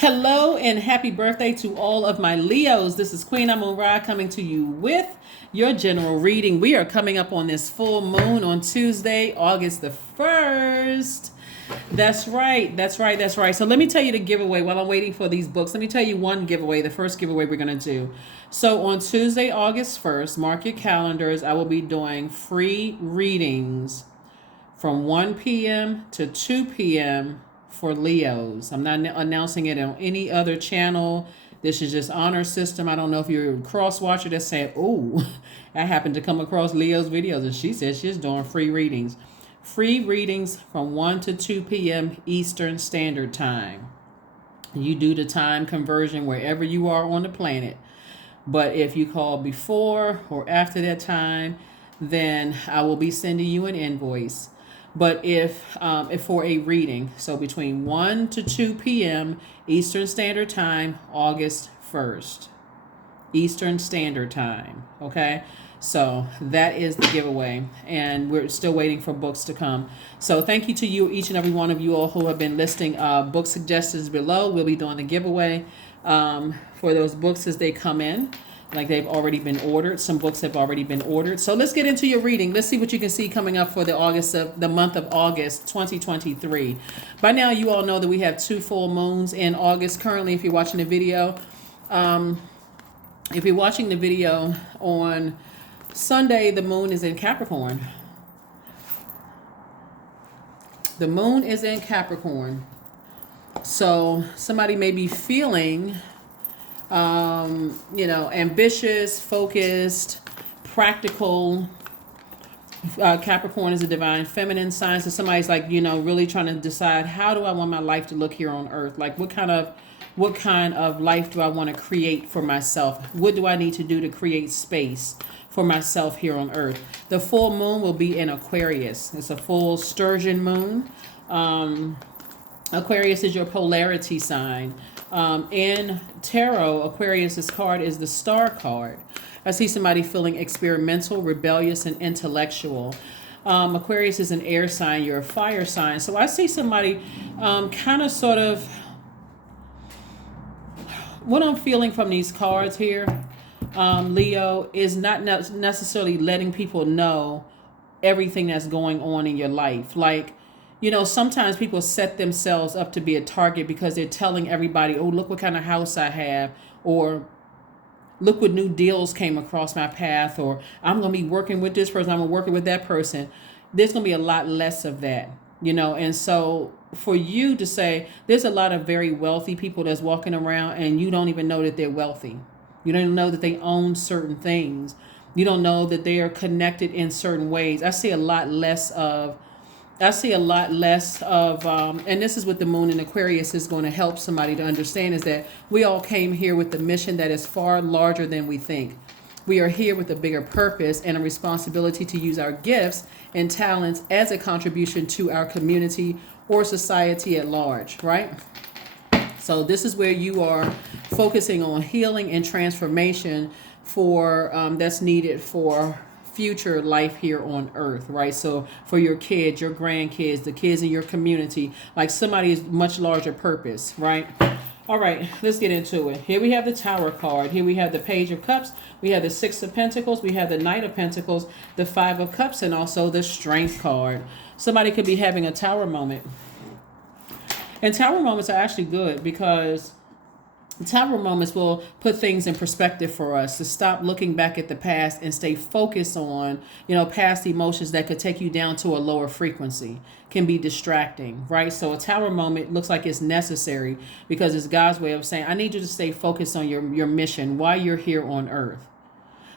Hello and happy birthday to all of my Leos. This is Queen Amun Ra coming to you with your general reading. We are coming up on this full moon on Tuesday, August the 1st. That's right. So let me tell you the giveaway while I'm waiting for these books. Let me tell you one giveaway, the first giveaway we're going to do. So on Tuesday, August 1st, mark your calendars. I will be doing free readings from 1 p.m. to 2 p.m. for Leos. I'm not announcing it on any other channel. This is just honor system. I don't know if you're a cross watcher that's saying, oh, I happened to come across Leo's videos and she says she's doing free readings. Free readings from 1 to 2 p.m. Eastern Standard Time. You do the time conversion wherever you are on the planet. But if you call before or after that time, then I will be sending you an invoice. But if for a reading, so between 1 to 2 p.m. Eastern Standard Time, August 1st. Eastern Standard Time, okay? So that is the giveaway, and we're still waiting for books to come. So thank you to you, each and every one of you all who have been listing book suggestions below. We'll be doing the giveaway for those books as they come in. Like they've already been ordered. Some books have already been ordered. So let's get into your reading. Let's see what you can see coming up for the month of August 2023. By now, you all know that we have 2 full moons in August. Currently, if you're watching the video, on Sunday, the moon is in Capricorn. The moon is in Capricorn. So somebody may be feeling ambitious, focused, practical. Capricorn is a divine feminine sign. So somebody's like, really trying to decide, how do I want my life to look here on earth? Like what kind of life do I want to create for myself? What do I need to do to create space for myself here on earth? The full moon will be in Aquarius. It's a full sturgeon moon. Aquarius is your polarity sign. In tarot, Aquarius's card is the Star card. I see somebody feeling experimental, rebellious, and intellectual. Aquarius is an air sign. You're a fire sign. So I see somebody what I'm feeling from these cards here, Leo, is not necessarily letting people know everything that's going on in your life. Like, sometimes people set themselves up to be a target because they're telling everybody, oh, look what kind of house I have, or look what new deals came across my path, or I'm going to be working with this person, I'm going to work with that person. There's going to be a lot less of that, and so for you to say, there's a lot of very wealthy people that's walking around and you don't even know that they're wealthy. You don't even know that they own certain things. You don't know that they are connected in certain ways. I see a lot less of, and this is what the moon in Aquarius is going to help somebody to understand, is that we all came here with a mission that is far larger than we think. We are here with a bigger purpose and a responsibility to use our gifts and talents as a contribution to our community or society at large, right? So this is where you are focusing on healing and transformation for that's needed for future life here on earth, right? So for your kids, your grandkids, the kids in your community, like somebody's much larger purpose, right? All right, let's get into it. Here we have the Tower card. Here we have the Page of Cups. We have the Six of Pentacles. We have the Knight of Pentacles, the Five of Cups, and also the Strength card. Somebody could be having a Tower moment. And Tower moments are actually good because Tower moments will put things in perspective for us, to stop looking back at the past and stay focused on, past emotions that could take you down to a lower frequency, can be distracting, right? So a Tower moment looks like it's necessary because it's God's way of saying, I need you to stay focused on your mission, why you're here on earth.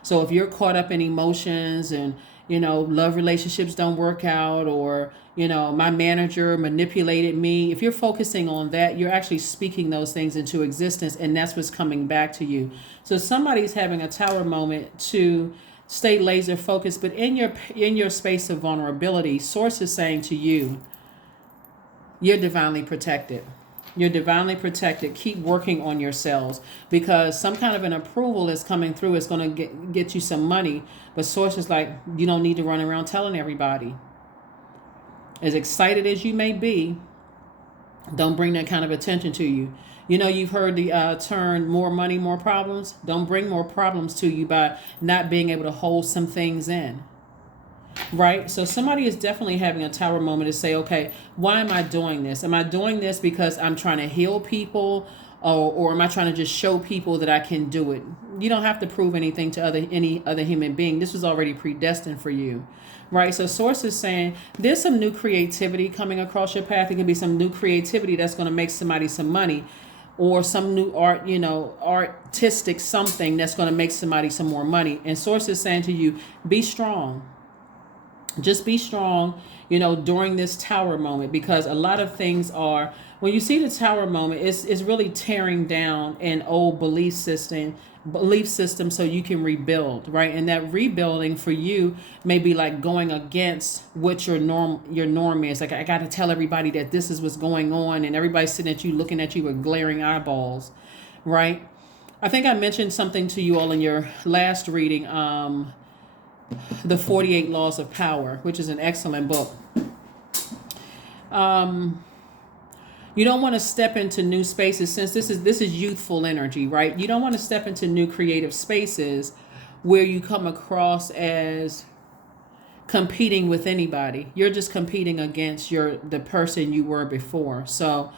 So if you're caught up in emotions and, love relationships don't work out, or, my manager manipulated me. If you're focusing on that, you're actually speaking those things into existence, and that's what's coming back to you. So somebody's having a Tower moment to stay laser focused, but in your space of vulnerability, Source is saying to you, you're divinely protected. You're divinely protected. Keep working on yourselves, because some kind of an approval is coming through. It's going to get you some money. But Source is like, you don't need to run around telling everybody. As excited as you may be, Don't bring that kind of attention to you. You know, you've heard the term more money, more problems. Don't bring more problems to you by not being able to hold some things in. Right? So somebody is definitely having a tower moment to say, okay, why am I doing this? Am I doing this because I'm trying to heal people? Or am I trying to just show people that I can do it? You don't have to prove anything to any other human being. This was already predestined for you. Right? So Source is saying there's some new creativity coming across your path. It could be some new creativity that's going to make somebody some money, or some new art, artistic something that's going to make somebody some more money. And Source is saying to you, be strong. Just be strong, during this tower moment, because a lot of things are, when you see the tower moment, it's really tearing down an old belief system so you can rebuild, right? And that rebuilding for you may be like going against what your norm is. Like, I got to tell everybody that this is what's going on, and everybody's sitting at you looking at you with glaring eyeballs, right? I think I mentioned something to you all in your last reading, the 48 Laws of Power, which is an excellent book. You don't want to step into new spaces, since this is youthful energy, right? You don't want to step into new creative spaces where you come across as competing with anybody. You're just competing against the person you were before. So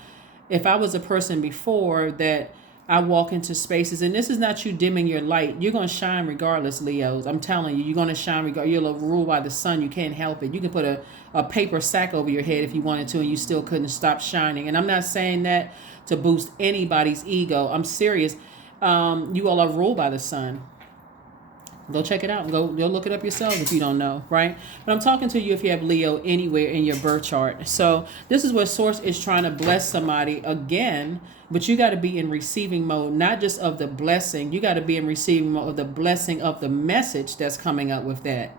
if I was a person before that, I walk into spaces, and this is not you dimming your light. You're going to shine regardless, Leos. I'm telling you, you're going to shine regardless. You're ruled by the sun. You can't help it. You can put a paper sack over your head if you wanted to, and you still couldn't stop shining. And I'm not saying that to boost anybody's ego. I'm serious. You all are ruled by the sun. Go check it out. Go look it up yourselves if you don't know, right? But I'm talking to you if you have Leo anywhere in your birth chart. So this is where Source is trying to bless somebody again, but you got to be in receiving mode, not just of the blessing. You got to be in receiving mode of the blessing of the message that's coming up with that,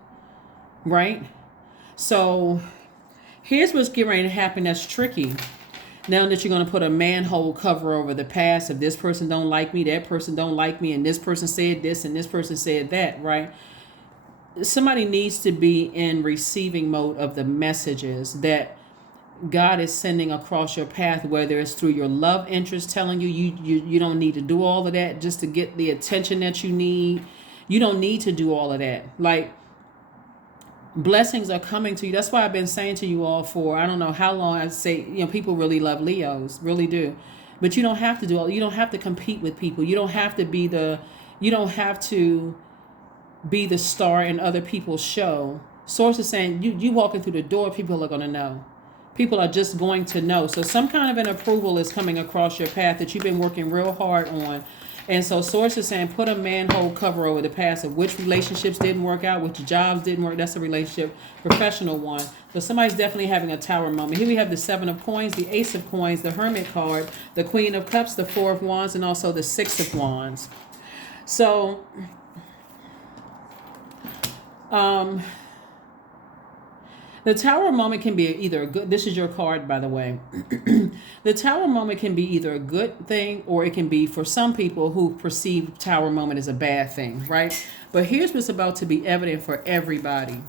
right? So here's what's getting ready to happen that's tricky. Now that you're going to put a manhole cover over the past, if this person don't like me, that person don't like me, and this person said this and this person said that, right? Somebody needs to be in receiving mode of the messages that God is sending across your path, whether it's through your love interest telling you don't need to do all of that just to get the attention that you need. You don't need to do all of that. Like, blessings are coming to you. That's why I've been saying to you all for I don't know how long. I say, people really love Leos, really do. But you don't have to do all. You don't have to compete with people. You don't have to be the star in other people's show. Source is saying you walking through the door, people are going to know. People are just going to know. So some kind of an approval is coming across your path that you've been working real hard on. And so Source is saying put a manhole cover over the past of which relationships didn't work out, which jobs didn't work. That's a relationship, professional one. So somebody's definitely having a tower moment. Here we have the 7 of coins, the Ace of coins, the Hermit card, the Queen of cups, the 4 of wands, and also the 6 of wands. So the tower moment can be either a good, this is your card, by the way. The tower moment can be either a good thing, or it can be, for some people who perceive tower moment as a bad thing, right? But here's what's about to be evident for everybody.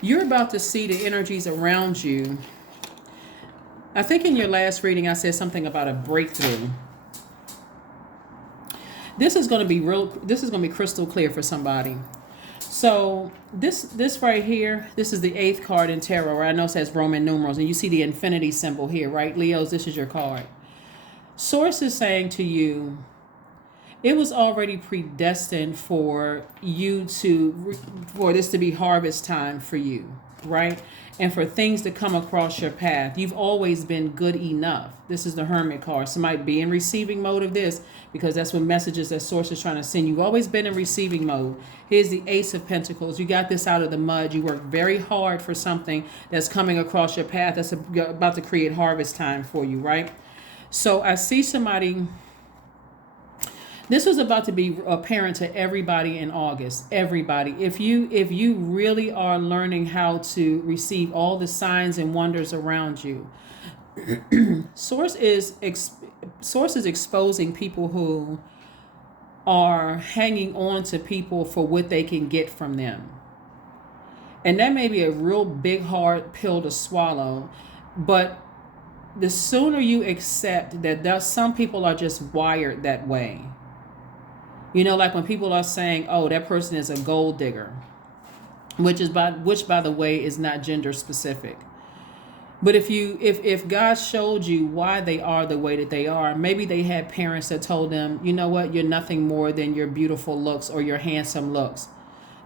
You're about to see the energies around you. I think in your last reading, I said something about a breakthrough. This is going to be crystal clear for somebody. So this right here, this is the 8th card in tarot, right? I know it says Roman numerals, and you see the infinity symbol here, right? Leos, this is your card. Source is saying to you, it was already predestined for this to be harvest time for you, right? And for things to come across your path. You've always been good enough. This is the Hermit card. Somebody be in receiving mode of this, because that's what messages that Source is trying to send. You've always been in receiving mode. Here's the Ace of Pentacles. You got this out of the mud. You worked very hard for something that's coming across your path that's about to create harvest time for you, right? So I see somebody. This was about to be apparent to everybody in August. Everybody. If you really are learning how to receive all the signs and wonders around you, Source is exposing people who are hanging on to people for what they can get from them. And that may be a real big, hard pill to swallow, but the sooner you accept that some people are just wired that way. Like when people are saying, oh, that person is a gold digger, which by the way is not gender specific. But if God showed you why they are the way that they are, maybe they had parents that told them, you know what, you're nothing more than your beautiful looks or your handsome looks.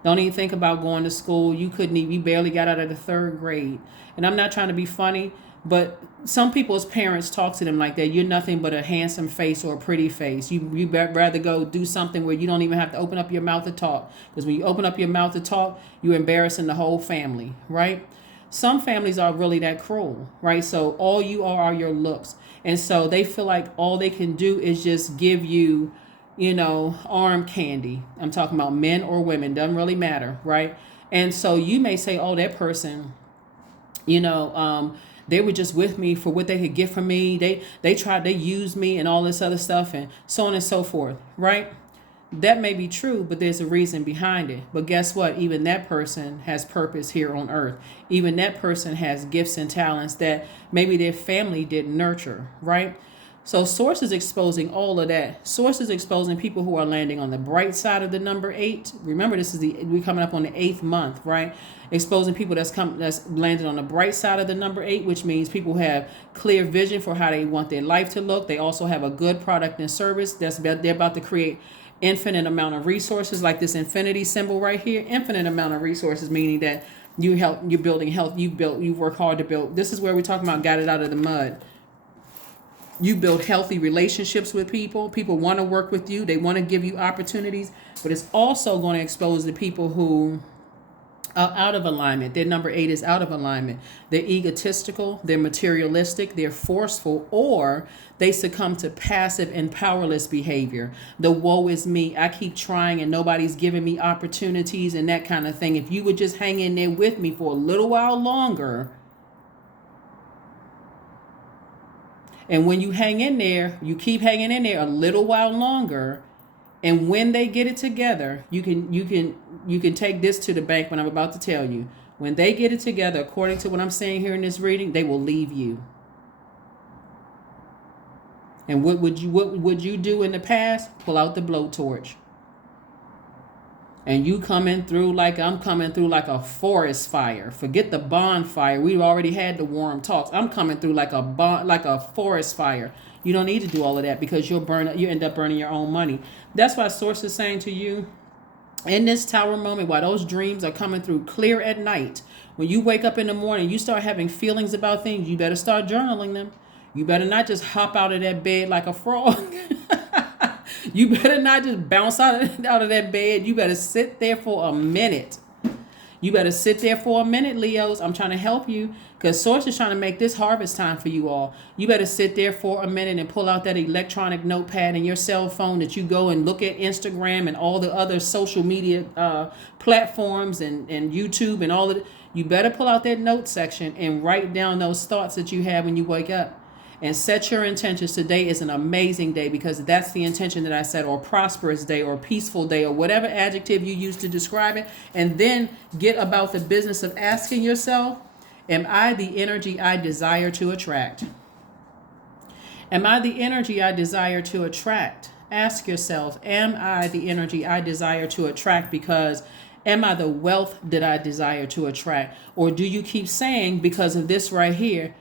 Don't even think about going to school. You barely got out of the 3rd grade. And I'm not trying to be funny, but some people's parents talk to them like that. You're nothing but a handsome face or a pretty face. You rather go do something where you don't even have to open up your mouth to talk. Because when you open up your mouth to talk, you're embarrassing the whole family, right? Some families are really that cruel, right? So all you are your looks. And so they feel like all they can do is just give you, arm candy. I'm talking about men or women, doesn't really matter, right? And so you may say, oh, that person, they were just with me for what they could get from me. They used me and all this other stuff and so on and so forth, right? That may be true, but there's a reason behind it. But guess what? Even that person has purpose here on earth. Even that person has gifts and talents that maybe their family didn't nurture, right? So Source is exposing all of that. Source is exposing people who are landing on the bright side of the number 8. Remember, we're coming up on the 8th month, right? Exposing people that's landed on the bright side of the number 8, which means people have clear vision for how they want their life to look. They also have a good product and service they're about to create infinite amount of resources, like this infinity symbol right here. Infinite amount of resources, meaning that you're building health. You work hard to build. This is where we're talking about got it out of the mud. You build healthy relationships with people. People want to work with you. They want to give you opportunities, but it's also going to expose the people who are out of alignment. Their number 8 is out of alignment. They're egotistical, they're materialistic, they're forceful, or they succumb to passive and powerless behavior. The woe is me. I keep trying and nobody's giving me opportunities and that kind of thing. If you would just hang in there with me for a little while longer. And when you hang in there, you keep hanging in there a little while longer. And when they get it together, you can take this to the bank when I'm about to tell you. When they get it together, according to what I'm saying here in this reading, they will leave you. And what would you do in the past? Pull out the blowtorch. And you coming through like I'm coming through like a forest fire. Forget the bonfire. We already had the warm talks. I'm coming through like a forest fire. You don't need to do all of that because you end up burning your own money. That's why Source is saying to you, in this tower moment, while those dreams are coming through clear at night, when you wake up in the morning, you start having feelings about things, you better start journaling them. You better not just hop out of that bed like a frog. You better not just bounce out of that bed. You better sit there for a minute. Leos. I'm trying to help you because Source is trying to make this harvest time for you all. You better sit there for a minute and pull out that electronic notepad and your cell phone that you go and look at Instagram and all the other social media platforms and YouTube and all of it. You better pull out that note section and write down those thoughts that you have when you wake up. And set your intentions. Today is an amazing day because that's the intention that I said, or prosperous day or peaceful day or whatever adjective you use to describe it. And then get about the business of asking yourself, am I the energy I desire to attract? Am I the energy I desire to attract? Ask yourself, am I the energy I desire to attract? Because am I the wealth that I desire to attract? Or do you keep saying, because of this right here,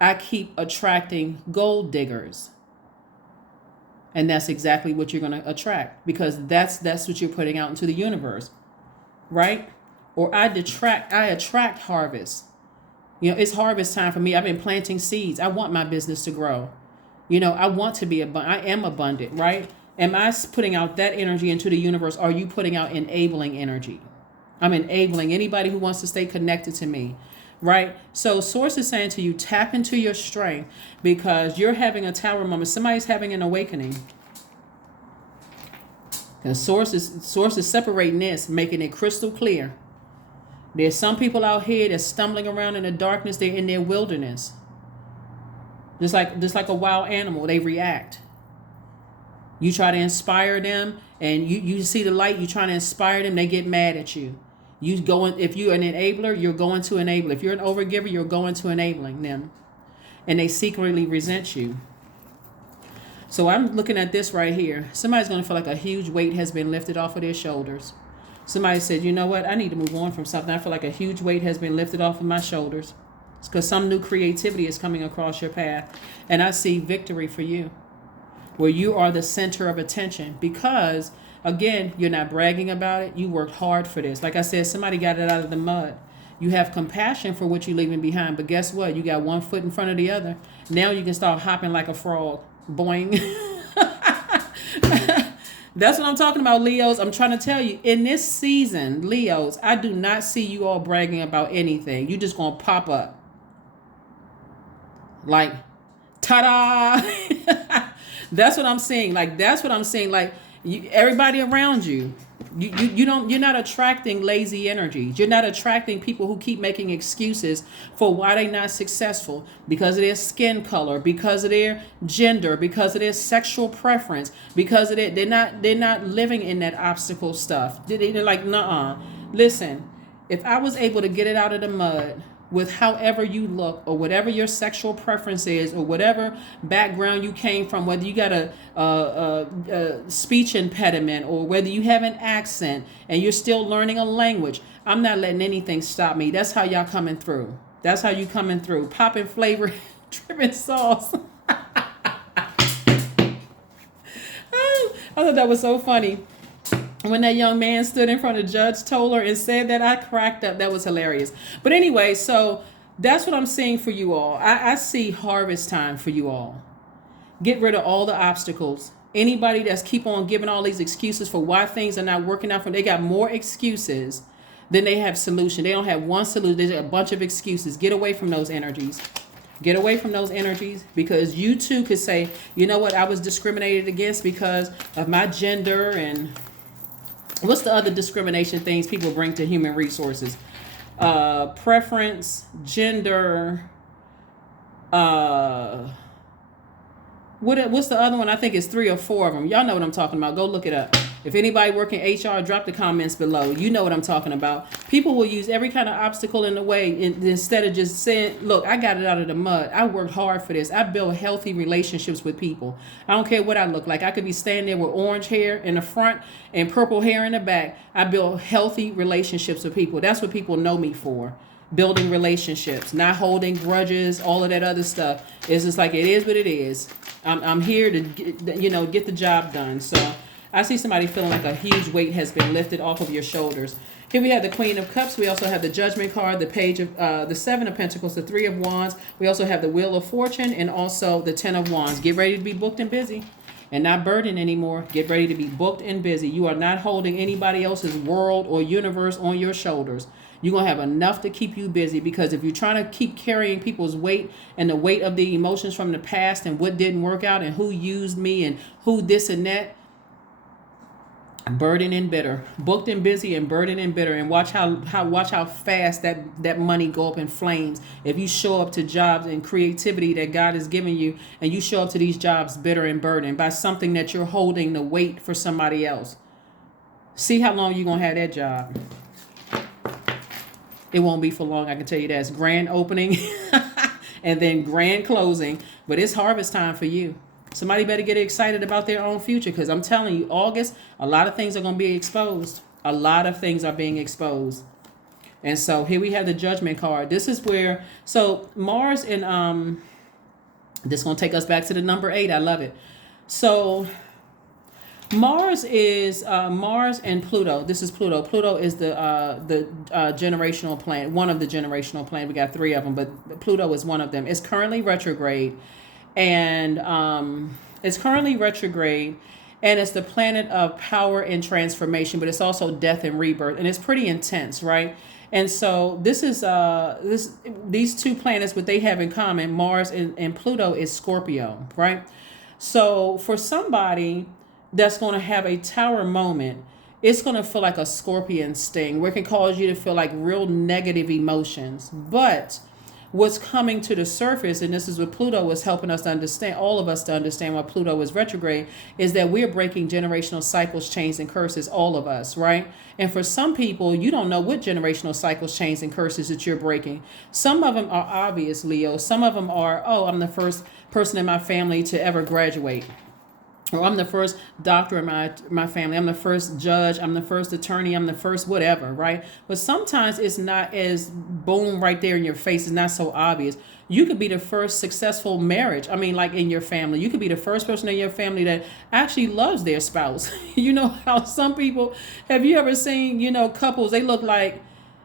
I keep attracting gold diggers? And that's exactly what you're going to attract because that's what you're putting out into the universe, right? Or I attract harvest. It's harvest time for me. I've been planting seeds. I want my business to grow. I want to be I am abundant, right? Am I putting out that energy into the universe? Or are you putting out enabling energy? I'm enabling anybody who wants to stay connected to me. Right? So Source is saying to you, tap into your strength because you're having a tower moment. Somebody's having an awakening. Because Source is separating this, making it crystal clear. There's some people out here that's stumbling around in the darkness. They're in their wilderness. Just like a wild animal, they react. You try to inspire them and you see the light, you trying to inspire them, they get mad at you. If you're an enabler, you're going to enable. If you're an overgiver, you're going to enabling them. and they secretly resent you. So I'm looking at this right here. Somebody's going to feel like a huge weight has been lifted off of their shoulders. Somebody said, you know what? I need to move on from something. I feel like a huge weight has been lifted off of my shoulders. It's because some new creativity is coming across your path. And I see victory for you, where you are the center of attention. Because, again, you're not bragging about it. You worked hard for this. Like I said, somebody got it out of the mud. You have compassion for what you're leaving behind. But guess what? You got one foot in front of the other. Now you can start hopping like a frog. Boing. That's what I'm talking about, Leos. I'm trying to tell you, in this season, Leos, I do not see you all bragging about anything. You just going to pop up. Like, ta-da! That's what I'm saying. Like, that's what I'm saying. Like, everybody around you, you're not attracting lazy energies. You're not attracting people who keep making excuses for why they're not successful, because of their skin color, because of their gender, because of their sexual preference, because of their, they're not living in that obstacle stuff. They're like, nuh-uh. Listen, if I was able to get it out of the mud with however you look, or whatever your sexual preference is, or whatever background you came from, whether you got a speech impediment, or whether you have an accent and you're still learning a language, I'm not letting anything stop me. That's how y'all coming through. That's how you coming through. Popping flavor, dripping sauce. I thought that was so funny. When that young man stood in front of the judge, told her and said that, I cracked up. That was hilarious. But anyway, so that's what I'm seeing for you all. I see harvest time for you all. Get rid of all the obstacles. Anybody that's keep on giving all these excuses for why things are not working out for them, they got more excuses than they have solution. They don't have one solution. There's a bunch of excuses. Get away from those energies. Get away from those energies, because you too could say, you know what, I was discriminated against because of my gender and... What's the other discrimination things people bring to human resources? Preference, gender. What's the other one? I think it's 3 or 4 of them. Y'all know what I'm talking about. Go look it up. If anybody working HR, drop the comments below. You know what I'm talking about. People will use every kind of obstacle in the way instead of just saying, look, I got it out of the mud. I worked hard for this. I built healthy relationships with people. I don't care what I look like. I could be standing there with orange hair in the front and purple hair in the back. I built healthy relationships with people. That's what people know me for. Building relationships, not holding grudges, all of that other stuff. It's just like, it is what it is. I'm here to get the job done. So I see somebody feeling like a huge weight has been lifted off of your shoulders. Here we have the Queen of Cups. We also have the Judgment card, the Page of the 7 of Pentacles, the 3 of Wands. We also have the Wheel of Fortune, and also the 10 of Wands. Get ready to be booked and busy and not burdened anymore. Get ready to be booked and busy. You are not holding anybody else's world or universe on your shoulders. You're going to have enough to keep you busy, because if you're trying to keep carrying people's weight and the weight of the emotions from the past and what didn't work out and who used me and who this and that, burden and bitter, booked and busy and burden and bitter, and watch how fast that money go up in flames if you show up to jobs and creativity that God has given you, and you show up to these jobs bitter and burdened by something that you're holding the weight for somebody else. See how long you're going to have that job. It won't be for long, I can tell you that. It's grand opening and then grand closing, but it's harvest time for you. Somebody better get excited about their own future, because I'm telling you, August, a lot of things are going to be exposed. A lot of things are being exposed. And so here we have the Judgment card. This is where, so Mars and, this is going to take us back to the number 8. I love it. So Mars is Mars and Pluto. This is Pluto. Pluto is the generational planet, one of the generational planets. We got 3 of them, but Pluto is one of them. It's currently retrograde, and it's the planet of power and transformation, but it's also death and rebirth, and it's pretty intense, right? And so this is these 2 planets, what they have in common, Mars and Pluto, is Scorpio, right? So for somebody that's going to have a tower moment, it's going to feel like a scorpion sting, where it can cause you to feel like real negative emotions. But what's coming to the surface, and this is what Pluto was helping us to understand, all of us to understand why Pluto was retrograde, is that we're breaking generational cycles, chains, and curses, all of us, right? And for some people, you don't know what generational cycles, chains, and curses that you're breaking. Some of them are obvious, Leo. Some of them are, oh, I'm the first person in my family to ever graduate. Or I'm the first doctor in my family. I'm the first judge. I'm the first attorney. I'm the first whatever, right? But sometimes it's not as boom right there in your face. It's not so obvious. You could be the first successful marriage. I mean, like in your family. You could be the first person in your family that actually loves their spouse. You know how some people, have you ever seen, couples, they look like,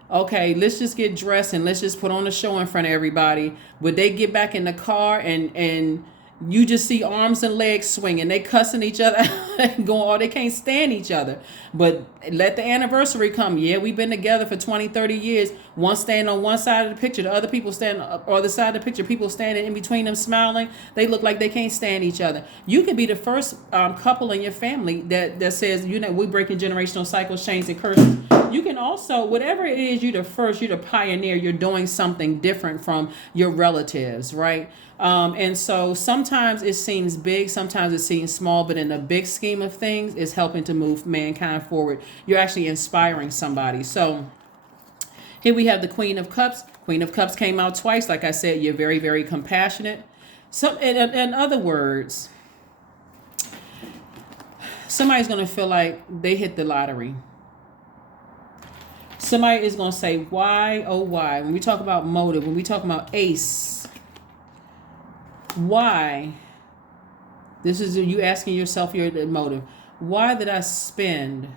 okay, let's just get dressed and let's just put on a show in front of everybody. But they get back in the car and you just see arms and legs swinging. They cussing each other going, oh, they can't stand each other. But let the anniversary come. Yeah, we've been together for 20, 30 years. One standing on one side of the picture, the other people standing on the other side of the picture, people standing in between them smiling. They look like they can't stand each other. You could be the first couple in your family that says, we're breaking generational cycles, chains, and curses. You can also, whatever it is, you're the first, you're the pioneer, you're doing something different from your relatives, right? And so sometimes it seems big, sometimes it seems small, but in the big scheme of things, it's helping to move mankind forward. You're actually inspiring somebody. So here we have the Queen of Cups. Queen of Cups came out twice. Like I said, you're very, very compassionate. So in other words, somebody's going to feel like they hit the lottery. Somebody is going to say, why, oh, why? When we talk about motive, when we talk about ace, why? This is you asking yourself your motive. Why did I spend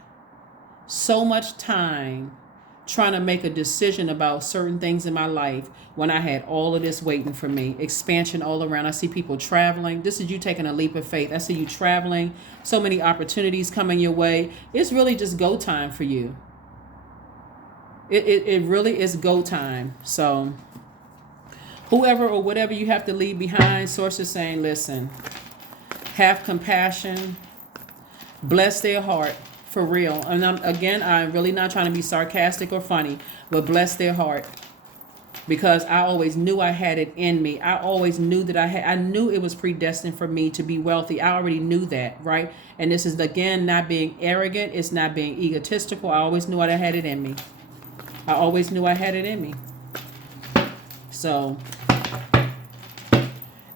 so much time trying to make a decision about certain things in my life when I had all of this waiting for me? Expansion all around. I see people traveling. This is you taking a leap of faith. I see you traveling. So many opportunities coming your way. It's really just go time for you. It really is go time. So whoever or whatever you have to leave behind, Source is saying, listen, have compassion, bless their heart, for real. And I'm really not trying to be sarcastic or funny, but bless their heart. Because I always knew I had it in me. I always knew that I knew it was predestined for me to be wealthy. I already knew that, right? And this is, again, not being arrogant. It's not being egotistical. I always knew I had it in me. I always knew I had it in me. So,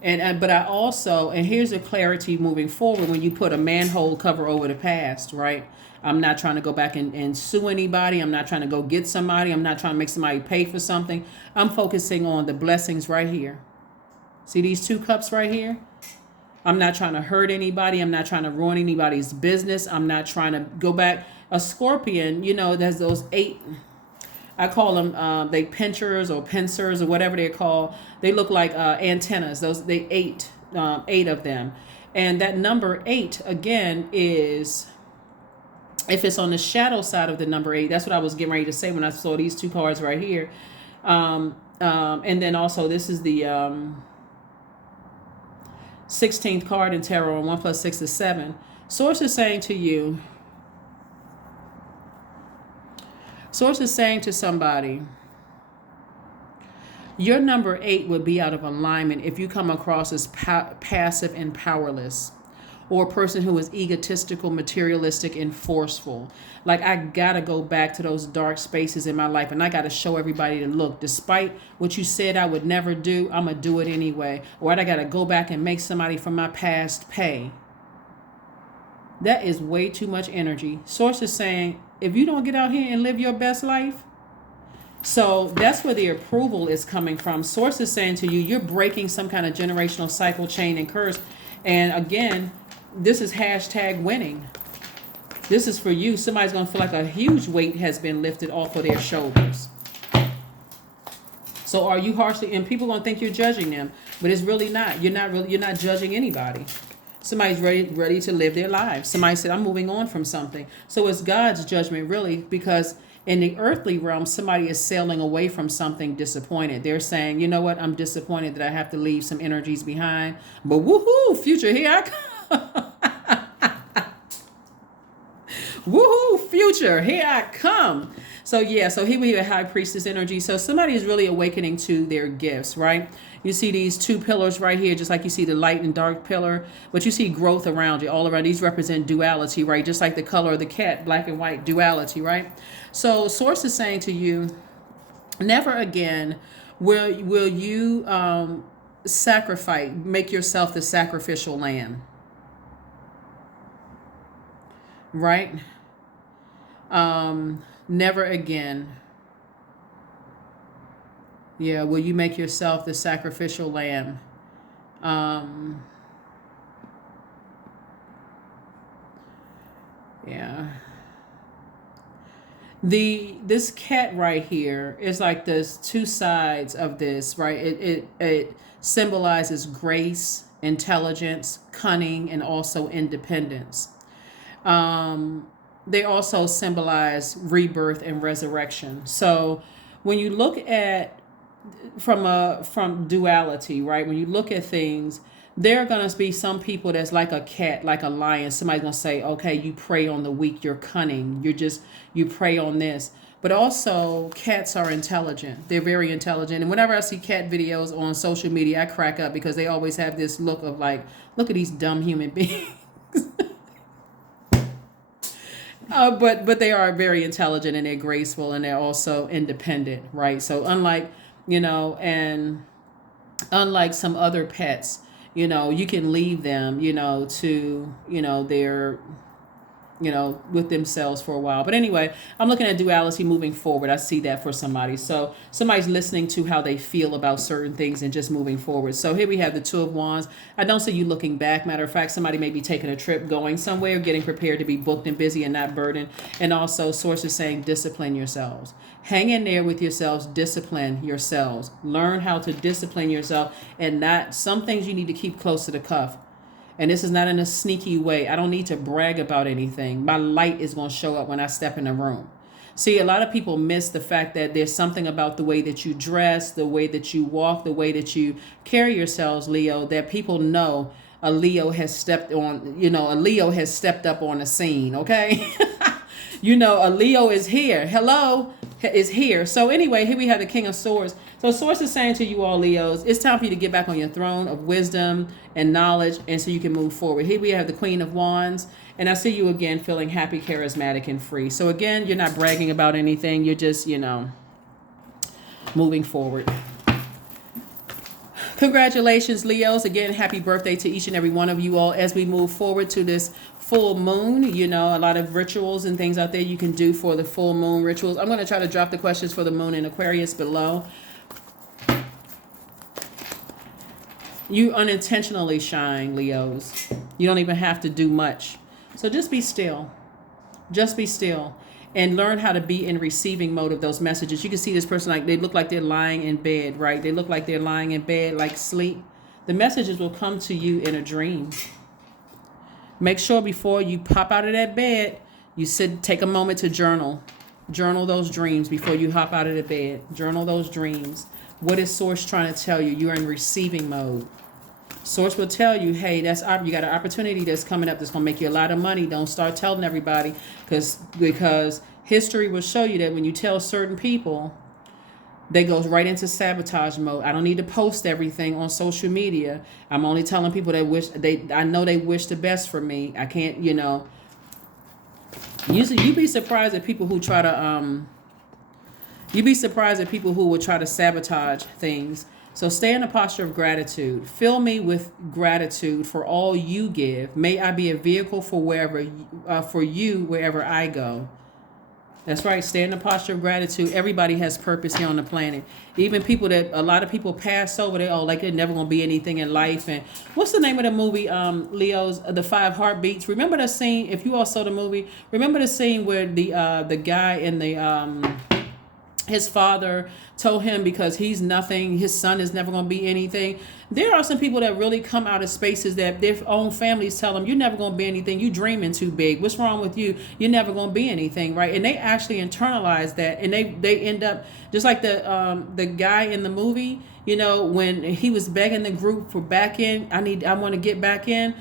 but I also, and here's a clarity moving forward when you put a manhole cover over the past, right? I'm not trying to go back and sue anybody. I'm not trying to go get somebody. I'm not trying to make somebody pay for something. I'm focusing on the blessings right here. See these two cups right here? I'm not trying to hurt anybody. I'm not trying to ruin anybody's business. I'm not trying to go back. A Scorpion, there's those 8... I call them they pinchers or pincers or whatever they're called. They look like antennas. They 8 of them, and that number 8 again is, if it's on the shadow side of the number 8. That's what I was getting ready to say when I saw these two cards right here, and then also this is the 16th card in tarot, and 1 + 6 is 7. Source is saying to you. Source is saying to somebody, your number 8 would be out of alignment if you come across as passive and powerless, or a person who is egotistical, materialistic, and forceful. Like, I got to go back to those dark spaces in my life, and I got to show everybody to look, despite what you said I would never do, I'm going to do it anyway. Or I got to go back and make somebody from my past pay. That is way too much energy. Source is saying, if you don't get out here and live your best life, so that's where the approval is coming from. Source is saying to you, you're breaking some kind of generational cycle, chain, and curse. And again, this is #winning. This is for you. Somebody's going to feel like a huge weight has been lifted off of their shoulders. So are you harshly, and people are going to think you're judging them, but it's really not. You're not judging anybody. Somebody's ready to live their lives. Somebody said, I'm moving on from something. So it's God's judgment, really, because in the earthly realm, somebody is sailing away from something disappointed. They're saying, you know what? I'm disappointed that I have to leave some energies behind. But woohoo, future, here I come. Woohoo, future, here I come. So yeah, so here we have high priestess energy. So somebody is really awakening to their gifts, right? You see these two pillars right here, just like you see the light and dark pillar, but you see growth around you, all around. These represent duality, right? Just like the color of the cat, black and white, duality, right? So source is saying to you, never again will you sacrifice, make yourself the sacrificial lamb, right? Never again. Yeah, will you make yourself the sacrificial lamb? Um, yeah. This cat right here is like there's two sides of this, right? It symbolizes grace, intelligence, cunning, and also independence. Um, they also symbolize rebirth and resurrection. So when you look at from duality, right? When you look at things, there are gonna be some people that's like a cat, like a lion. Somebody's gonna say, okay, you prey on the weak, you're cunning, you prey on this. But also cats are intelligent. They're very intelligent. And whenever I see cat videos on social media, I crack up because they always have this look of like, look at these dumb human beings. But they are very intelligent and they're graceful and they're also independent, right? So and unlike some other pets, you can leave them, to, their, with themselves for a while. But anyway, I'm looking at duality moving forward. I see that for somebody. So somebody's listening to how they feel about certain things and just moving forward. So here we have the Two of Wands. I don't see you looking back. Matter of fact, somebody may be taking a trip, going somewhere, getting prepared to be booked and busy and not burdened. And also sources saying discipline yourselves. Hang in there with yourselves. Discipline yourselves. Learn how to discipline yourself, and not some things you need to keep close to the cuff. And this is not in a sneaky way. I don't need to brag about anything. My light is going to show up when I step in the room. See, a lot of people miss the fact that there's something about the way that you dress, the way that you walk, the way that you carry yourselves, Leo, that people know a Leo has stepped up on the scene, okay? A Leo is here. Hello, is here. So anyway, here we have the King of Swords. So Source is saying to you all, Leos, it's time for you to get back on your throne of wisdom and knowledge, and so you can move forward. Here we have the Queen of Wands, and I see you again feeling happy, charismatic, and free. So again, you're not bragging about anything. You're just, moving forward. Congratulations, Leos. Again, happy birthday to each and every one of you all as we move forward to this full moon. A lot of rituals and things out there you can do for the full moon rituals. I'm going to try to drop the questions for the moon in Aquarius below. You unintentionally shine, Leos. You don't even have to do much. So just be still. Just be still. And learn how to be in receiving mode of those messages. You can see this person, like they look like they're lying in bed, right? They look like they're lying in bed, like sleep. The messages will come to you in a dream. Make sure before you pop out of that bed, you take a moment to journal. Journal those dreams before you hop out of the bed. Journal those dreams. What is Source trying to tell you? You're in receiving mode. Source will tell you, hey, you got an opportunity that's coming up that's going to make you a lot of money. Don't start telling everybody because history will show you that when you tell certain people, they go right into sabotage mode. I don't need to post everything on social media. I'm only telling people that I know they wish the best for me. I can't, usually you'd be surprised at people who try to, you'd be surprised at people who will try to sabotage things. So stay in a posture of gratitude. Fill me with gratitude for all you give. May I be a vehicle for you wherever I go. That's right. Stay in a posture of gratitude. Everybody has purpose here on the planet. Even people that a lot of people pass over, like they're never gonna be anything in life. And what's the name of the movie? Leo's The Five Heartbeats. Remember the scene? If you all saw the movie, remember the scene where the guy in the his father told him because he's nothing, his son is never going to be anything. There are some people that really come out of spaces that their own families tell them, you're never going to be anything. You dreaming too big. What's wrong with you? You're never going to be anything, right? And they actually internalize that, and they end up just like the guy in the movie. When he was begging the group for back in, I want to get back in.